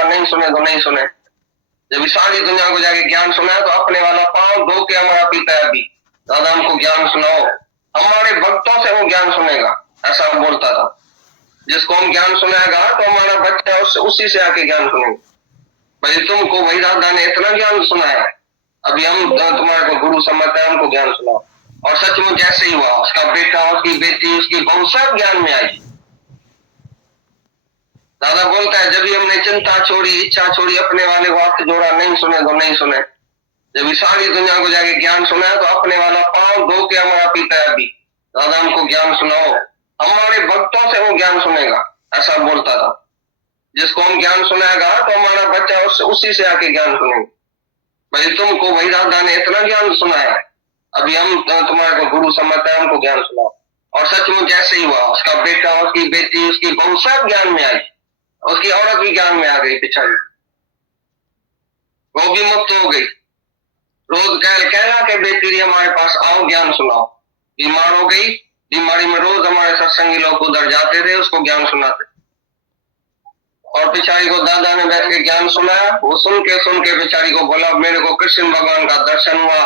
जोड़ा नहीं सुने तो नहीं सुने। जब सारी दुनिया को जाके ज्ञान सुनाया तो अपने वाला पांव धो के हमारा पीता है अभी, दादा हमको ज्ञान सुनाओ, हमारे भक्तों से वो ज्ञान सुनेगा, ऐसा बोलता था। जिसको हम ज्ञान सुनाएगा तो हमारा बच्चा उसी से आके ज्ञान सुनेगा। भाई तुमको भाई दादा ने इतना ज्ञान सुनाया, अभी हम तुम्हारे को गुरु समझते हैं, हमको ज्ञान सुनाओ। और सचमुच ऐसे ही हुआ, उसका बेटा, उसकी बेटी, उसकी बहू सब ज्ञान में आई। दादा बोलता है जब भी हमने चिंता छोड़ी, इच्छा छोड़ी, अपने वाले को हाथ जोड़ा, नहीं सुने तो नहीं सुने। जब सारी दुनिया को जाके ज्ञान सुनाया तो अपने वाला पांव धो के हमारा पीता है अभी, दादा हमको ज्ञान सुनाओ, हमारे भक्तों से वो ज्ञान सुनेगा, ऐसा बोलता था। जिसको हम ज्ञान सुनाएगा तो हमारा बच्चा उसी से आके ज्ञान सुनेगा। भाई तुमको भाई दादा ने इतना ज्ञान सुनाया, अभी हम तुम्हारे को गुरु समझते हैं, हमको ज्ञान सुनाओ। और सचमुच ऐसे ही हुआ, उसका बेटा, उसकी बेटी, उसकी बहू सब ज्ञान में आई, उसकी औरत भी ज्ञान में आ गई पिछाड़ी, वो भी मुक्त हो गई। रोज कहला के बेटी हमारे पास आओ ज्ञान सुनाओ। बीमार हो गई, बीमारी में रोज हमारे सत्संगी लोग उधर जाते थे, उसको ज्ञान सुनाते। और पिछाड़ी को दादा ने बैठ के ज्ञान सुनाया, वो सुन के पिछाड़ी को बोला मेरे को कृष्ण भगवान का दर्शन हुआ।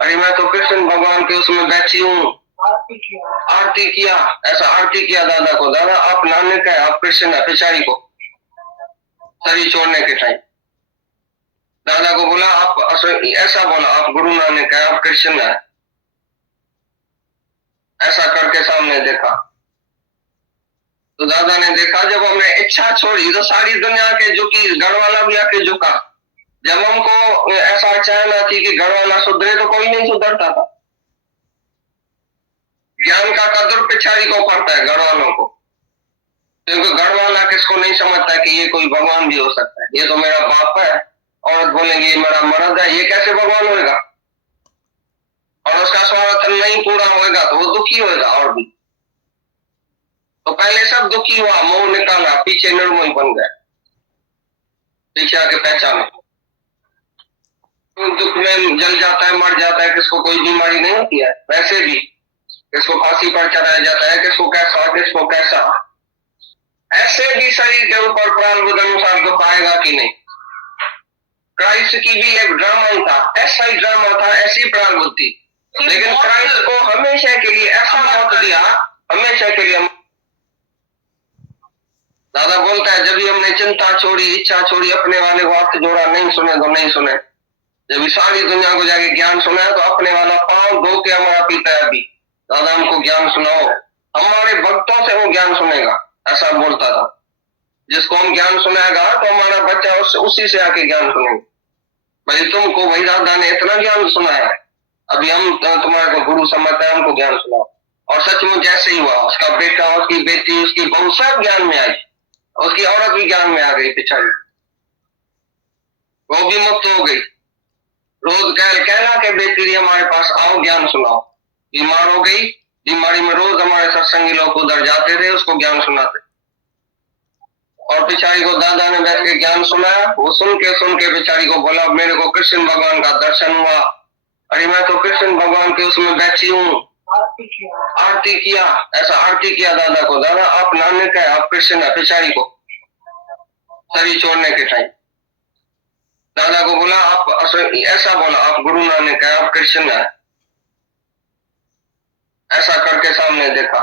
अरे मैं तो कृष्ण भगवान के उसमें बैठी हूँ, आरती किया, ऐसा आरती किया दादा को, दादा आप नानक है, आप कृष्ण है। पिछाड़ी को शरीर छोड़ने के टाइम दादा को बोला आप ऐसा बोला, आप गुरु नानक है, आप कृष्ण है, ऐसा करके सामने देखा। तो दादा ने देखा जब हमने इच्छा छोड़ी तो सारी दुनिया के झुकी, घर वाला भी आके झुका। जब हमको ऐसा चाहना थी कि घर वाला सुधरे तो कोई नहीं सुधरता था। ज्ञान का कदर पिछाड़ी को पड़ता है, घर वालों को, क्योंकि घर वाला किसको नहीं समझता कि ये कोई भगवान भी हो सकता है, ये तो मेरा बाप है। औरत बोलेंगे ये मेरा मर्द है, ये कैसे भगवान होएगा। और उसका स्वार्थ नहीं पूरा होएगा तो वो दुखी होएगा और भी। तो पहले सब दुखी हुआ, मुंह निकाला, पीछे निर्मोही बन गया, पीछे आके पहचाने। दुख में जल जाता है, मर जाता है, किसको कोई बीमारी नहीं होती है, वैसे भी किसको फांसी पर चढ़ाया जाता है, किसको कैसा, ऐसे भी शरीर के ऊपर प्राण बुद्ध अनुसार दुख आएगा कि नहीं। क्राइस्ट की भी एक ड्रामा ही था, ऐसा ही ड्रामा था, ऐसी प्राण बुद्धि, लेकिन क्राइस्ट को हमेशा के लिए ऐसा मौत दिया, हमेशा के लिए। दादा बोलता है जब भी हमने चिंता छोड़ी, इच्छा छोड़ी, अपने वाले को हाथ जोड़ा, नहीं सुने तो नहीं सुने। जब सारी दुनिया को जाके ज्ञान सुनाया तो अपने वाला पांव धो के हमारा पीता है अभी, दादा हमको ज्ञान सुनाओ, हमारे भक्तों से वो ज्ञान सुनेगा, ऐसा बोलता था। जिसको हम ज्ञान सुनाएगा तो हमारा बच्चा उसी से आके ज्ञान सुनेगा। भाई तुमको भाई दादा ने इतना ज्ञान सुनाया, अभी हम तुम्हारे को गुरु समझते हैं, हमको ज्ञान सुनाओ। और सचमुच ऐसे ही हुआ, उसका बेटा, उसकी बेटी, उसकी बहू सब ज्ञान में आई, उसकी औरत भी ज्ञान में आ गई पिछाड़ी, वो भी मुक्त हो गई। रोज कहला के बेटी हमारे पास आओ ज्ञान सुनाओ। बीमार हो गई, बीमारी में रोज हमारे सत्संगी लोग उधर जाते थे, उसको ज्ञान सुनाते। और पिछाड़ी को दादा ने बैठ के ज्ञान सुनाया, वो सुन के पिछाड़ी को बोला मेरे को कृष्ण भगवान का दर्शन हुआ। अरे मैं तो कृष्ण भगवान के उसमें बैठी हूँ, आरती किया, ऐसा आरती किया दादा को, दादा आप नानक है, आप कृष्ण है। पिछाड़ी को शरीर छोड़ने के टाइम दादा को बोला आप ऐसा बोला, आप गुरु नानक है, आप कृष्ण है, ऐसा करके सामने देखा।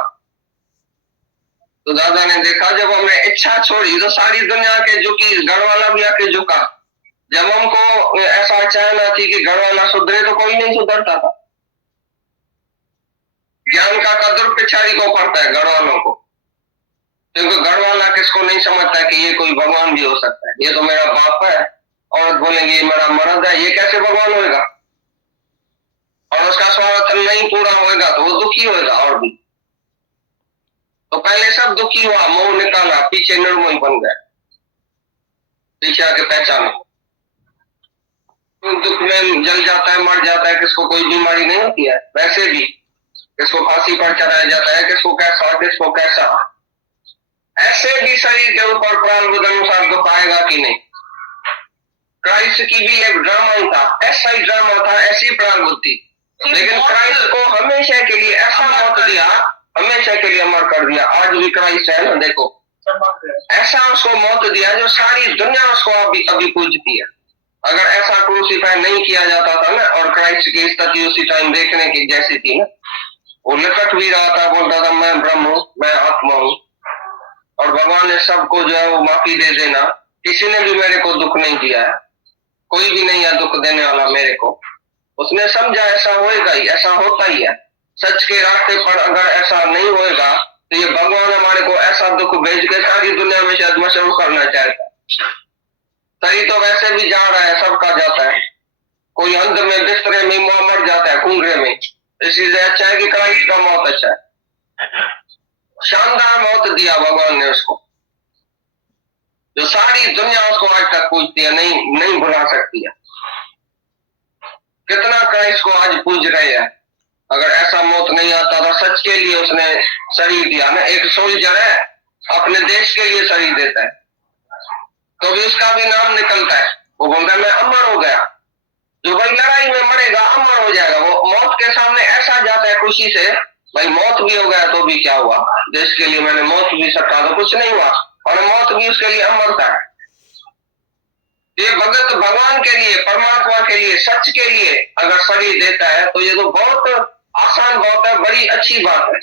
तो दादा ने देखा जब हमने इच्छा छोड़ी तो सारी दुनिया के झुकी, घर वाला भी आके झुका। जब हमको ऐसा चाहना थी कि घर वाला सुधरे तो कोई नहीं सुधरता था। ज्ञान का कदर पिछाड़ी को पड़ता है, घर वालों को, क्योंकि घर वाला किसको नहीं समझता कि ये कोई भगवान भी हो सकता है, ये तो मेरा बाप है। औरत बोलेंगे ये मेरा मर्द है, ये कैसे भगवान होएगा। और उसका स्वार्थ नहीं पूरा होएगा तो वो दुखी होएगा और भी। तो पहले सब दुखी हुआ, मुंह निकाला, पीछे निर्मोही बन गया, पीछे आके पहचाने। दुख में जल जाता है, मर जाता है, किसको कोई बीमारी नहीं होती है, वैसे भी किसको फांसी पर चढ़ाया जाता है, किसको कैसा, ऐसे भी शरीर के ऊपर प्राण बुद्ध अनुसार दुख आएगा कि नहीं। क्राइस्ट की भी एक ड्रामा ही था, ऐसा ही ड्रामा था, ऐसी प्राण बुद्धि, लेकिन क्राइस्ट को हमेशा के लिए ऐसा मौत दिया, हमेशा के लिए अमर कर दिया। आज भी क्राइस्ट है ना, देखो ऐसा उसको मौत दिया जो सारी दुनिया उसको अभी अभी पूजती है। अगर ऐसा क्रूसीफाई नहीं किया जाता था ना, और क्राइस्ट की स्थिति उसी टाइम देखने की जैसी थी ना, वो लिपट भी रहा था, बोलता था मैं ब्रह्म हूँ, मैं आत्मा हूँ, और भगवान ने सबको जो है वो माफी दे देना, किसी ने भी मेरे को दुख नहीं दिया है, कोई भी नहीं है दुख देने वाला मेरे को। उसने समझा ऐसा होएगा ही, ऐसा होता ही है। सच के रास्ते पर अगर ऐसा नहीं होएगा तो ये भगवान हमारे को ऐसा दुख भेज के सारी दुनिया में शायद मशहूर करना चाहता है। सही तो वैसे भी जा रहा है, सबका जाता है, कोई अंत में बिस्तरे में मर जाता है, कुंगरे में। इसलिए अच्छा है कि क्राइस्ट का मौत अच्छा है। शानदार मौत दिया भगवान ने उसको, जो सारी दुनिया उसको आज तक पूजती है, नहीं भुला सकती है। कितना क्राइस्ट को आज पूज रहे हैं। अगर ऐसा मौत नहीं आता था, सच के लिए उसने शरीर दिया ना। एक सोल्जर है, अपने देश के लिए शरीर देता है, तो भी उसका भी नाम निकलता है। वो बोलता है मैं अमर हो गया। जो भाई लड़ाई में मरेगा अमर हो जाएगा, वो मौत के सामने ऐसा जाता है खुशी से, भाई मौत भी हो गया तो भी क्या हुआ, देश के लिए मैंने मौत भी सकता तो कुछ नहीं हुआ, और मौत भी उसके लिए अमरता है। ये भगत भगवान के लिए, परमात्मा के लिए, सच के लिए अगर शरीर देता है तो ये तो बहुत आसान बात है, बड़ी अच्छी बात है।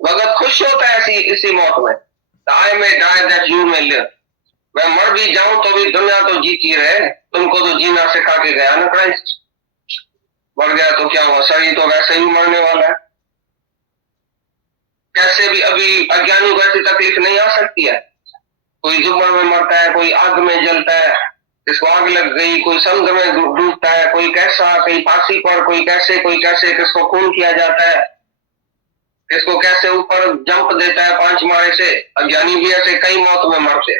भगत खुश होता है इसी मौत में। I may die that you may live. मैं मर भी जाऊं तो भी दुनिया तो जीती रहे, तुमको तो जीना सिखा के गया ना क्राइस्ट। मर गया तो क्या हुआ, शरीर तो वैसे ही मरने वाला है। कैसे भी अभी अज्ञानी को ऐसी तकलीफ नहीं आ सकती है। कोई जुम्मन में मरता है, कोई आग में जलता है, किसको आग लग गई, कोई समुद्र में डूबता है, कोई कैसा, कहीं फांसी पर, कोई कैसे, किसको खून किया जाता है, किसको कैसे ऊपर जंप देता है 5 मारे से। अज्ञानी भी ऐसे कई मौत में मरते,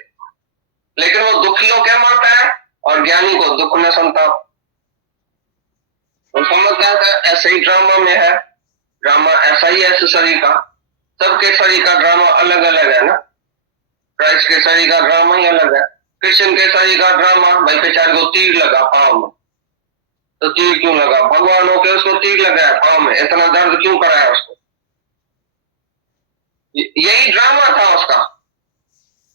लेकिन वो दुखी होकर मरता है, और ज्ञानी को दुख न संताप। तो समझता है ऐसे ही ड्रामा में है। ड्रामा ऐसा ही है शरीर का, सबके शरीर का ड्रामा अलग अलग है ना। क्राइस्ट के शरीर का ड्रामा ही अलग है। कृष्ण के शरीर का ड्रामा, भाई बेचारे को तीर लगा पाँव में, तो तीर क्यों लगा, भगवान होके उसको तीर लगा है पाँव में, इतना दर्द क्यों कराया उसको। यही ड्रामा था उसका।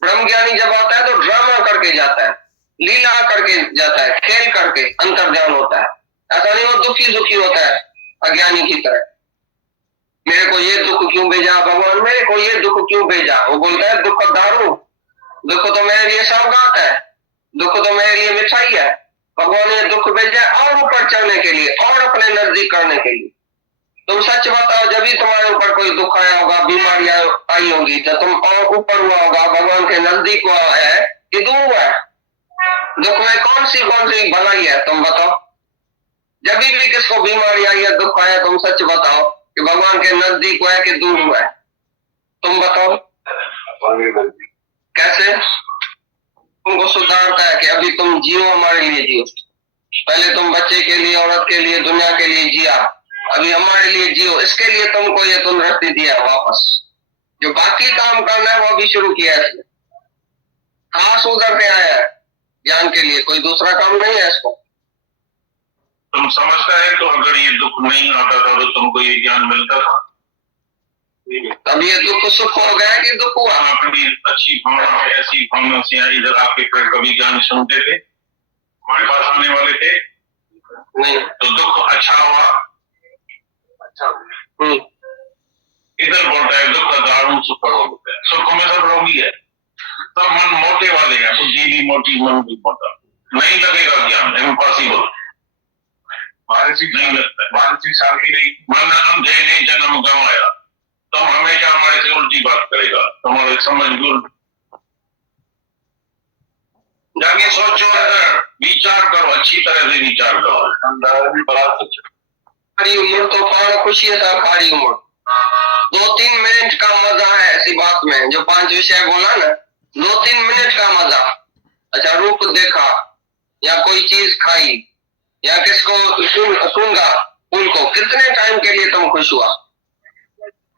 ब्रह्म ज्ञानी जब आता है तो ड्रामा करके जाता है, लीला करके जाता है, खेल करके अंतर्ध्यान होता है। ऐसा नहीं वो दुखी दुखी होता है अज्ञानी की तरह। मेरे को ये दुख क्यों भेजा भगवान, मेरे को ये दुख क्यों भेजा। वो बोलता है दुख दारू, दुख तो मेरे लिए सौगात है, दुख तो मेरे लिए मिठाई है। भगवान ने दुख भेजा और ऊपर चढ़ने के लिए, और अपने नजदीक करने के लिए। तुम सच बताओ, जब भी तुम्हारे ऊपर कोई दुख आया होगा, बीमारी आई होगी, तो तुम और ऊपर हुआ होगा, भगवान के नजदीक हुआ है कि दूर हुआ है। दुख में कौन सी भलाई है, तुम बताओ। जब भी किसको बीमारी आई है, दुख आया, तुम सच बताओ कि भगवान के नजदीक हुआ है कि दूर हुआ है, तुम बताओ। कैसे तुमको सुधारता है कि अभी तुम जियो, हमारे लिए जियो। पहले तुम बच्चे के लिए, औरत के लिए, दुनिया के लिए जिया, अभी हमारे लिए जियो। इसके लिए तुमको ये तंदुरुस्ती दिया वापस। जो बाकी काम करना है वो भी शुरू किया है इसने, खास उधर पे आया है ज्ञान के लिए, कोई दूसरा काम नहीं है इसको। तुम समझता है तो अगर ये दुख नहीं आता था तो तुमको ये ज्ञान मिलता था। अब ये दुख सुख हो गया कि दुख हुआ। अपनी अच्छी भावना से, ऐसी भावना से इधर आके फिर कभी ज्ञान सुनते थे, हमारे पास आने वाले थे नहीं, तो दुख अच्छा हुआ। इधर बोलता है दुख दारू सुख रोग, सुख में सब रोगी है, सब मन मोटे वाले हैं, बुद्धि भी मोटी, मन भी मोटा। नहीं लगेगा ज्ञान, इम्पॉसिबल, नहीं लगता। मानसिक शांति नहीं, मन अंधे ने जन्म गंवाया, तुम हमेशा हमारे से उल्टी बात करेगा, तुम्हारे समझ गुण। जाके सोचो, अंदर विचार करो, अच्छी तरह से विचार करो। खारी उम्र तो पाना खुशी था, खारी उम्र 2-3 मिनट का मजा है ऐसी बात में। जो 5 विषय बोला ना, 2-3 मिनट का मजा। अच्छा, रूप देखा, या कोई चीज खाई, या किसको सूंघा, उनको कितने टाइम के लिए तुम खुश हुआ।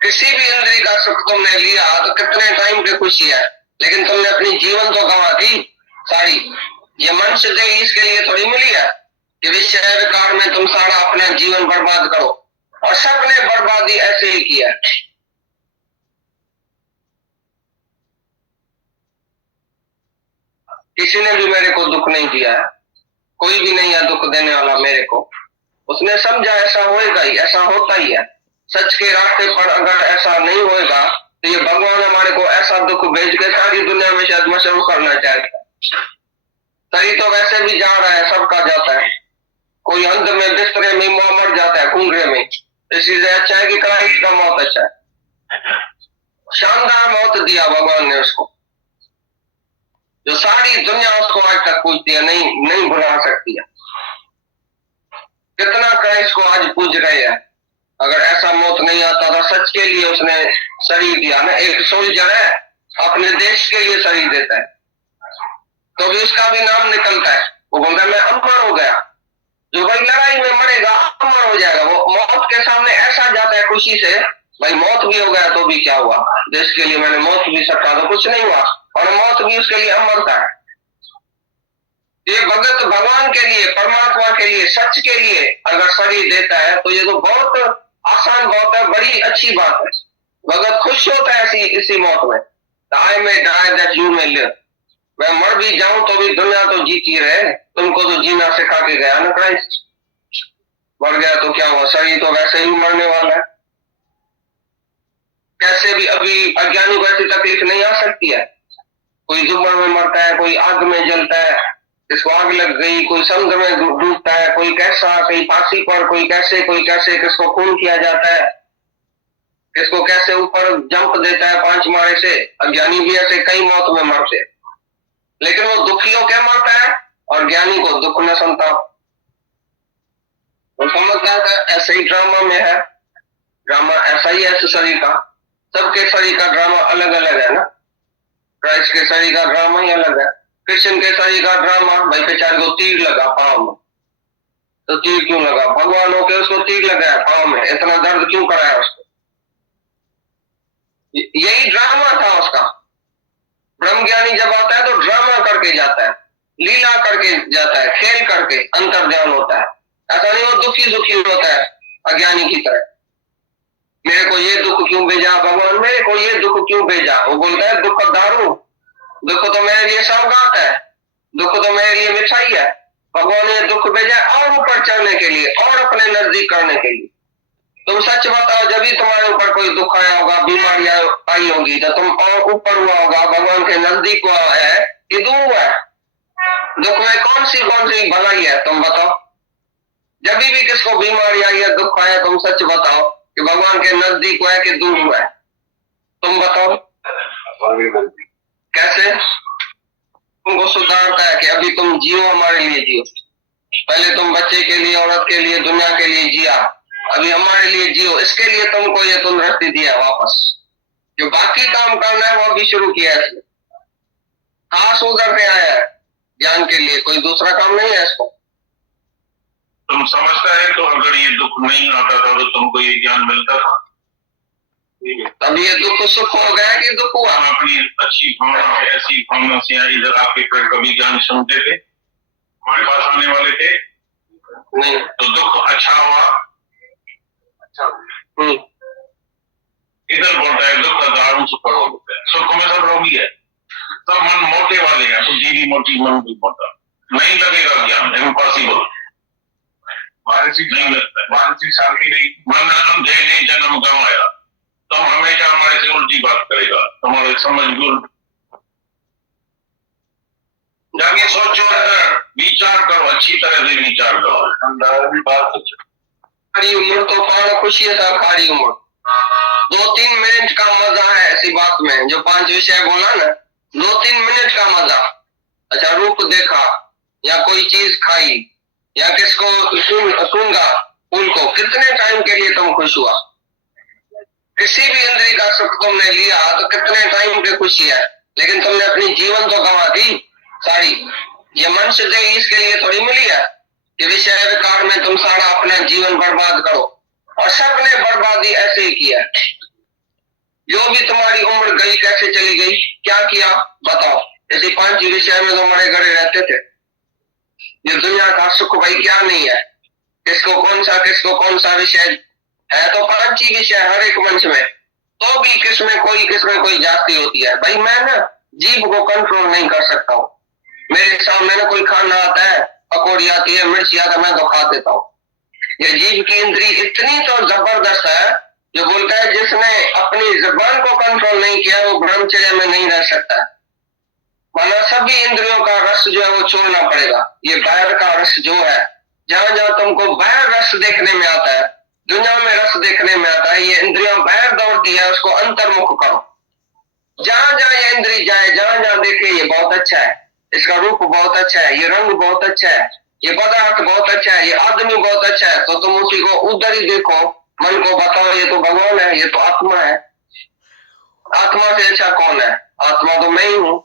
किसी भी इंद्रिय का सुख तुमने लिया तो कितने टाइम की खुशी है, लेकिन तुमने अपनी जीवन तो गंवा दी सारी। ये मनुष्य देह इसके लिए थोड़ी मिली है कि विषय विकार में तुम सारा अपना जीवन बर्बाद करो, और सबने बर्बादी ऐसे ही किया। किसी ने भी मेरे को दुख नहीं दिया है, कोई भी नहीं है दुख देने वाला मेरे को। उसने समझा ऐसा होएगा ही, ऐसा होता ही है। सच के रास्ते पर अगर ऐसा नहीं होएगा तो ये भगवान हमारे को ऐसा दुख भेज के सारी दुनिया में शायद मशहूर करना चाहता है। शरीर तो वैसे भी जा रहा है, सबका जाता है। कोई अंध में बिस्तरे में मर जाता है, कुंगरे में। इसलिए अच्छा है कि क्राइस्ट का मौत अच्छा है। शानदार मौत दिया भगवान ने उसको, जो सारी दुनिया उसको आज तक पूजती है, नहीं भुला सकती है। कितना क्राइस्ट को आज पूज रहे हैं। अगर ऐसा मौत नहीं आता था, सच के लिए उसने शरीर दिया ना। एक सोल्जर है, अपने देश के लिए शरीर देता है, तो भी उसका भी नाम निकलता है। वो बोलता है मैं अमर हो गया। जो भाई लड़ाई में मरेगा अमर हो जाएगा। वो मौत के सामने ऐसा जाता है खुशी से, भाई मौत भी हो गया तो भी क्या हुआ, देश के लिए मैंने मौत भी सकता तो कुछ नहीं हुआ, और मौत भी उसके लिए अमरता है। ये भगत भगवान के लिए, परमात्मा के लिए, सच के लिए अगर शरीर देता है तो ये तो बहुत आसान बात है, बड़ी अच्छी बात है। भगत खुश होता है इसी मौत में। I may die that you may live। मैं मर भी जाऊं तो भी दुनिया तो जीती रहे। तुमको तो जीना सिखा के गया ना क्राइस्ट। मर गया तो क्या हुआ, शरीर तो वैसे ही मरने वाला है। कैसे भी अभी अज्ञानी को ऐसी तकलीफ नहीं आ सकती है। कोई जुम्मन में मरता है, कोई आग में जलता है, किसको आग लग गई, कोई समुद्र में डूबता है, कोई कैसा, कहीं फांसी पर, कोई कैसे, किसको खून किया जाता है, किसको कैसे ऊपर जंप देता है 5 मारे से। अज्ञानी भी ऐसे कई मौत में मरते हैं, लेकिन वो दुखियों क्या मरता है और ज्ञानी को दुख न संताप। वो समझता है ऐसे ही ड्रामा में है, ड्रामा ऐसा ही है इस शरीर का। सबके शरीर का ड्रामा अलग अलग है ना। क्राइस्ट के शरीर का ड्रामा ही अलग है। कृष्ण के शरीर का ड्रामा, भाई बेचारे को तीर लगा पाँव में, तो तीर क्यों लगा, भगवान होके उसको तीर लगाया पाँव में, इतना दर्द क्यों कराया उसको। यही ड्रामा था उसका। ब्रह्म ज्ञानी जब आता है तो ड्रामा करके जाता है, लीला करके जाता है, खेल करके अंतर ध्यान होता है। ऐसा नहीं वो दुखी होता है अज्ञानी की तरह। मेरे को ये दुख क्यों भेजा भगवान, मेरे को ये दुख क्यों भेजा। वो बोलता है दुख दारू, दुख तो मेरे लिए सौगात है, दुख तो मेरे लिए मिठाई है। भगवान ने दुख भेजा और ऊपर चढ़ने के लिए और अपने नजदीक करने के लिए। तुम सच बताओ, जब भी तुम्हारे ऊपर कोई दुख आया होगा, बीमारी आई होगी, तो तुम और ऊपर हुआ होगा, भगवान के नजदीक हुआ है कि दूर हुआ है। दुख में कौन सी भलाई है, तुम बताओ। जब भी किसको बीमारी आई है, दुख आया, तुम सच बताओ कि भगवान के नजदीक हुआ है कि दूर हुआ है। तुम बताओ कैसे तुमको सुधारता है कि अभी तुम जियो, हमारे लिए जियो। पहले तुम बच्चे के लिए, औरत के लिए, दुनिया के लिए जिया, अभी हमारे लिए जियो। इसके लिए तुमको ये तंदुरुस्ती दिया वापस। जो बाकी काम करना है वो भी शुरू किया है इसने। खास उधर से आया है ज्ञान के लिए, कोई दूसरा काम नहीं है इसको। तुम समझता है तो अगर ये दुख नहीं आता था तो तुमको ये ज्ञान मिलता था। तब ये दुख सुख हो गया कि दुख हुआ। हम अपनी अच्छी भावना से, ऐसी भावना से इधर आके फिर कभी ज्ञान सुनते थे, हमारे पास आने वाले थे नहीं, तो दुख अच्छा हुआ। इधर बोलता है दुख दारू सुख रोग है। सुख में सब रोगी है, सब मन मोटे वाले हैं, बुद्धि भी मोटी, मन भी मोटा। नहीं लगेगा ज्ञान, इम्पॉसिबल। नहीं लगता है, मानसिक शांति नहीं। मन अंधे नहीं जन्म गंवाया, तुम हमेशा हमारे से उल्टी बात करेगा, तुम्हारे समझ गुल। जब ये सोचो, अंदर विचार करो, अच्छी तरह से विचार करो। अंदर भी बात खारी उम्र तो पाना खुशी था, खारी उम्र 2-3 मिनट का मजा है ऐसी बात में। जो 5 विषय बोला ना, 2-3 मिनट का मजा। अच्छा, रूप देखा या कोई चीज खाई या किसको सूंघा, उनको कितने टाइम के लिए तुम खुश हुआ। किसी भी इंद्रिय का सुख तुमने लिया तो कितने टाइम की खुशी है, लेकिन तुमने अपनी जीवन तो गंवा दी सारी। ये मनुष्य देह इसके लिए थोड़ी मिली है कि विषय विकार में तुम सारा अपना जीवन बर्बाद करो। और सबने बर्बादी ऐसे ही किया। जो भी तुम्हारी उम्र गई, कैसे चली गई, क्या किया बताओ। ऐसे 5 विषय में तो मरे गड़े रहते थे। ये दुनिया का सुख भाई क्या नहीं है। किसको कौन सा विषय है, तो 5 ही विषय हर एक मंच में, तो भी किसमें कोई जास्ती होती है। भाई मैं ना जीभ को कंट्रोल नहीं कर सकता हूँ। मेरे सामने ना कोई खाना आता है, पकौड़ी आती है, मिर्ची आता है, मैं तो खा देता हूँ। ये जीभ की इंद्री इतनी तो जबरदस्त है जो बोलता है जिसने अपनी जुबान को कंट्रोल नहीं किया वो ब्रह्मचर्य में नहीं रह सकता। माना सभी इंद्रियों का रस जो है वो छोड़ना पड़ेगा। ये बाहर का रस जो है, जहां जहां तुमको बाहर रस देखने में आता है, दुनिया में रस देखने में आता है, ये इंद्रियां बाहर दौड़ती है, उसको अंतर्मुख करो। जहां जहां ये इंद्री जाए, जहां जहां देखे ये बहुत अच्छा है, इसका रूप बहुत अच्छा है, ये रंग बहुत अच्छा है, ये पदार्थ बहुत अच्छा है, ये आदमी बहुत अच्छा है, तो तुम उसी को उधर ही देखो, मन को बताओ ये तो भगवान है, ये तो आत्मा है। आत्मा से अच्छा कौन है? आत्मा तो मैं ही हूँ,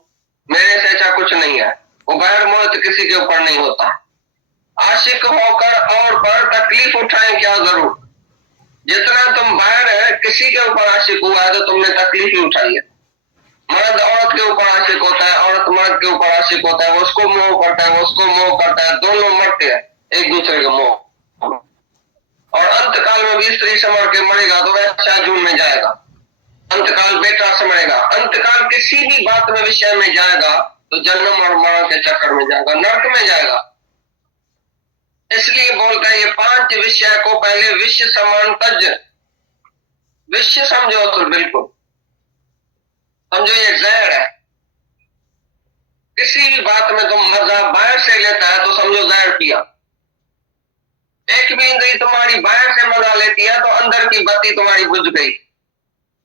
मेरे से अच्छा कुछ नहीं है। वो गैर मोहित किसी के ऊपर नहीं होता। आशिक होकर और पर तकलीफ उठाएं क्या जरूर। जितना तुम बाहर है, किसी के ऊपर आशिक हुआ है तो तुमने तकलीफ ही उठाई है। मर्द औरत के ऊपर आशिक होता है, औरत मर्द के ऊपर आशिक होता है, वो उसको मोह करता है, वो उसको मोह करता है, दोनों मरते हैं एक दूसरे के मोह। और अंतकाल में भी स्त्री समर के मरेगा तो वैसा जून में जाएगा। अंतकाल बेटा समझेगा, अंतकाल किसी भी बात में विषय में जाएगा तो जन्म और मरण के चक्कर में जाएगा, नरक में जाएगा। इसलिए बोलता है ये 5 विषय को पहले विश्व समान तज, विश्व समझो तो बिल्कुल समझो ये जहर है। किसी भी बात में तुम मजा बाहर से लेता है तो समझो जहर पिया। एक भी इंद्री तुम्हारी बाहर से मजा लेती है तो अंदर की बत्ती तुम्हारी बुझ गई,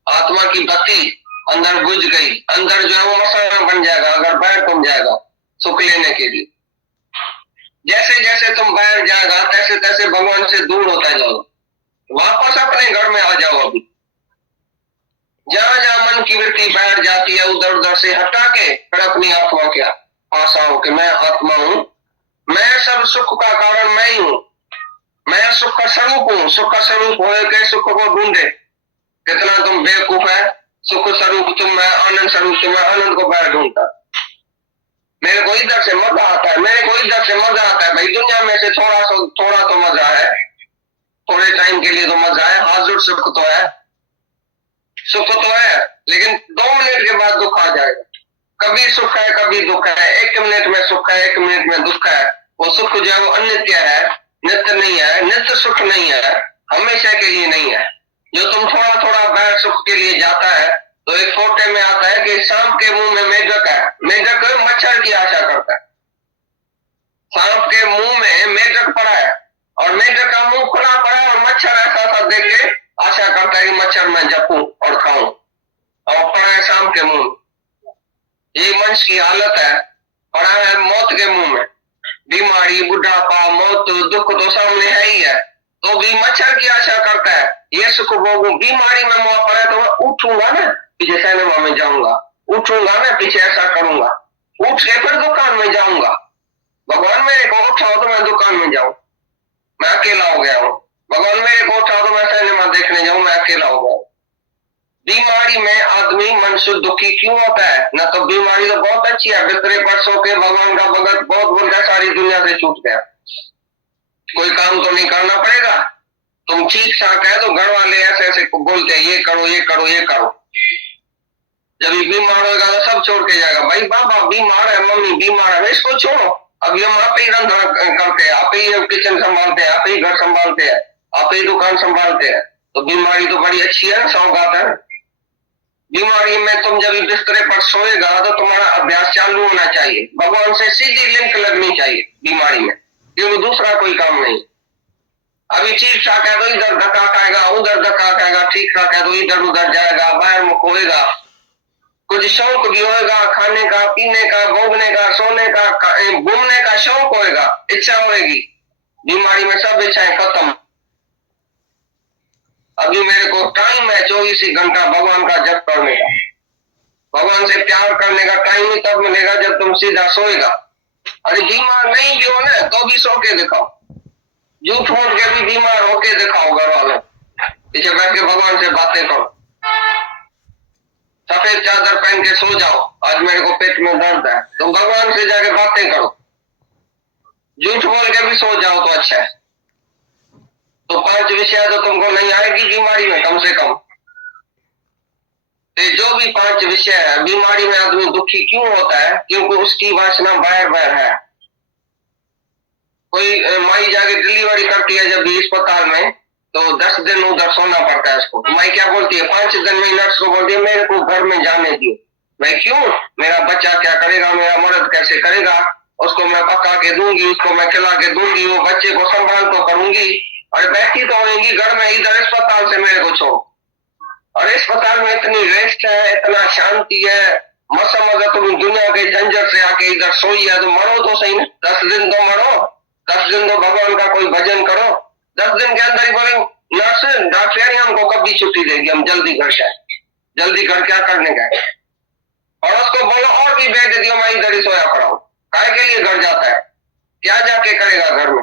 आत्मा की बत्ती अंदर बुझ गई। अंदर जो है वो मसाला बन जाएगा अगर बाहर तुम जाएगा सुख लेने के लिए। जैसे जैसे तुम बाहर जाएगा तैसे तैसे भगवान से दूर होता जाओ। वापस अपने घर में आ जाओ। अभी जहां जहां मन की वृत्ति बाहर जाती है उधर उधर से हटा के फिर अपनी आत्मा के पास आओ कि मैं आत्मा हूं, मैं सब सुख का कारण मैं ही हूं, मैं सुख का स्वरूप हूं। सुख का स्वरूप होए के सुख को ढूंढे। कितना तुम बेवकूफ है। सुख स्वरूप तुम है, आनंद स्वरूप तुम है, आनंद को बाहर ढूंढता। मेरे को इधर से मजा आता है, मेरे को इधर से मजा आता है। भाई दुनिया में से थोड़ा तो मजा है, थोड़े टाइम के लिए तो मजा है, हाजुर सुख तो है, सुख तो है, लेकिन 2 मिनट के बाद दुख आ जाएगा। कभी सुख है कभी दुख है, 1 मिनट में सुख है 1 मिनट में दुख है। वो सुख जो है वो अनित्य है, नित्य नहीं है, नित्य सुख नहीं है, हमेशा के लिए नहीं है। जो तुम थोड़ा थोड़ा बाहर सुख के लिए जाता है तो एक फोटे में आता है कि सांप के मुंह में मेढक है, मेढक मच्छर की आशा करता है। सांप के मुंह में मेढक पड़ा है और मेढक का मुंह खुला पड़ा है और मच्छर ऐसा सा देख के आशा करता है कि मच्छर मैं जपूं और खाऊं, और पड़ा है सांप के मुंह। ये मनुष्य की हालत है, पड़ा है मौत के मुंह में। बीमारी, बुढ़ापा, मौत, दुख तो सामने है ही है, तो भी मच्छर की आशा करता है ये सुख भोगूं। बीमारी में मुंह पड़ा है तो मैं उठूंगा ना, पीछे सिनेमा में जाऊंगा, उठूंगा ना, पीछे ऐसा करूंगा, उठ के फिर दुकान में जाऊंगा। भगवान मेरे को उठाओ तो मैं दुकान में जाऊं, मैं अकेला हो गया हूं। भगवान मेरे को उठाओ तो मैं सिनेमा देखने जाऊं, मैं अकेला हो गया। बीमारी में आदमी मनुष्य दुखी क्यों होता है? न तो बीमारी तो बहुत अच्छी है, बिस्तरे पर सो के भगवान का भगत बहुत बोल गया, सारी दुनिया से छूट गया, कोई काम तो नहीं करना पड़ेगा। तुम ठीक ठाक है तो घर वाले ऐसे ऐसे बोलते हैं ये करो ये करो ये करो। जब ये बीमार होगा तो सब छोड़ के जाएगा। भाई बाबा बीमार है, मम्मी बीमार है, इसको छोड़ो, अभी हम आप ही रंधन करते हैं, आप ही किचन संभालते हैं, आप ही घर संभालते हैं, आप ही दुकान संभालते हैं, तो बीमारी तो बड़ी अच्छी है ना, सौगात है। बीमारी में तुम जब बिस्तरे पर सोएगा तो तुम्हारा अभ्यास चालू होना चाहिए, भगवान से सीधी लिंक लगनी चाहिए बीमारी में, क्योंकि दूसरा कोई काम नहीं। अभी ठीक ठाक है तो इधर धक्का खाएगा, उधर धक्का खाएगा, ठीक ठाक है तो इधर उधर जाएगा, बाहर मुख होएगा, कुछ शौक भी होएगा, खाने का, पीने का, भोगने का, सोने का, घूमने का शौक होएगा, इच्छा होएगी। बीमारी में सब इच्छाएं खत्म। अभी मेरे को टाइम है 24 ही घंटा भगवान का जप करने का, भगवान से प्यार करने का टाइम ही तब मिलेगा जब तुम सीधा सोएगा। अरे बीमार नहीं भी हो ना तो भी सो के दिखाओ, झूठ मूठ के भी बीमार होके दिखाओ, घर वालों पीछे बैठ के भगवान से बातें करो, सफेद चादर पहन के सो जाओ, आज मेरे को पेट में दर्द है, तो भगवान से जाके बातें करो, झूठ बोल के भी सो जाओ तो अच्छा है। तो 5 विषय तो तुमको नहीं आएगी बीमारी में कम से कम। तो जो भी 5 विषय है, बीमारी में आदमी दुखी क्यों होता है? क्योंकि उसकी वासना बाहर बाहर है। कोई माई जाके डिलीवरी करती है जब भी अस्पताल में, तो 10 दिन उधर सोना पड़ता है उसको। माई क्या बोलती है? 5 दिन में नर्स को बोलती है मेरे को घर में जाने दियो। भाई क्यों? मेरा बच्चा क्या करेगा, मेरा मर्द कैसे करेगा? उसको मैं पका के दूंगी, उसको मैं खिला के दूंगी, वो बच्चे को संभाल तो करूंगी, और बैठी तो होंगी घर में, इधर अस्पताल से मेरे को छोड़ो। और अस्पताल में इतनी रेस्ट है, इतना शांति है, मसा मजा तुम दुनिया के झंझट से आके इधर सोई है, तो मरो तो सही ना, 10 दिन तो मरो, 10 दिन तो भगवान का कोई भजन करो। 10 दिन के अंदर ही बोले नर्स डॉक्टर हमको कब भी छुट्टी देगी, हम जल्दी घर से आए। जल्दी घर क्या करने गए? और उसको बोलो और भी बेड दियो, मैं इधर ही सोया पड़ा हूँ। काय के लिए घर जाता है? क्या जाके करेगा घर में?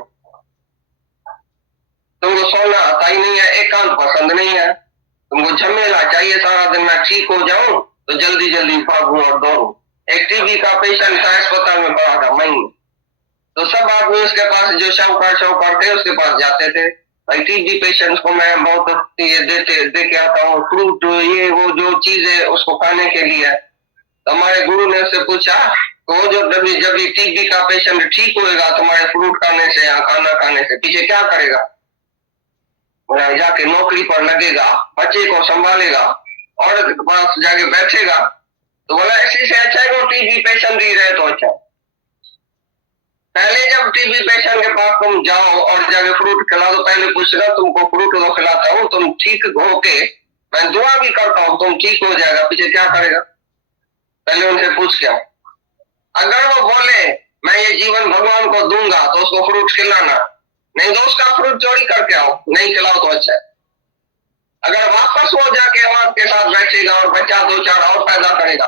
तुमको सोना आता ही नहीं है, एकांत पसंद नहीं है, तुमको झमेला चाहिए सारा दिन। मैं ठीक हो जाऊं तो जल्दी जल्दी भागूं और दौड़ूं। एक टीबी का पेशेंट था, अस्पताल में पड़ा था महीने, तो सब आदमी उसके पास जो शाहूकार थे उसके पास जाते थे। भाई टीबी पेशेंट्स को मैं बहुत ये दे के आता हूँ, फ्रूट ये वो जो चीज है उसको खाने के लिए। तो हमारे गुरु ने उससे पूछा, तो वो जो जब भी टीबी का पेशेंट ठीक होएगा तुम्हारे फ्रूट खाने से या खाना खाने से, पीछे क्या करेगा? जाके नौकरी पर लगेगा, बच्चे को संभालेगा, औरत के पास जाके बैठेगा। तो बोला इसी से अच्छा है वो टीबी पेशेंट ही रहे तो अच्छा। पहले जब टीबी पेशेंट के पास तुम जाओ और जाके फ्रूट खिला दो, पहले पूछना तुमको फ्रूट तो खिलाता हूँ, तुम ठीक होके मैं दुआ भी करता हूँ तुम ठीक हो जाएगा, पीछे क्या करेगा? पहले उनसे पूछ क्या। अगर वो बोले मैं ये जीवन भगवान को दूंगा तो उसको फ्रूट खिलाना, नहीं तो उसका फ्रूट चोरी करके आओ, नहीं खिलाओ तो अच्छा है। अगर वापस वो जाके औरत के साथ बैठेगा और बच्चा 2-4 और पैदा करेगा,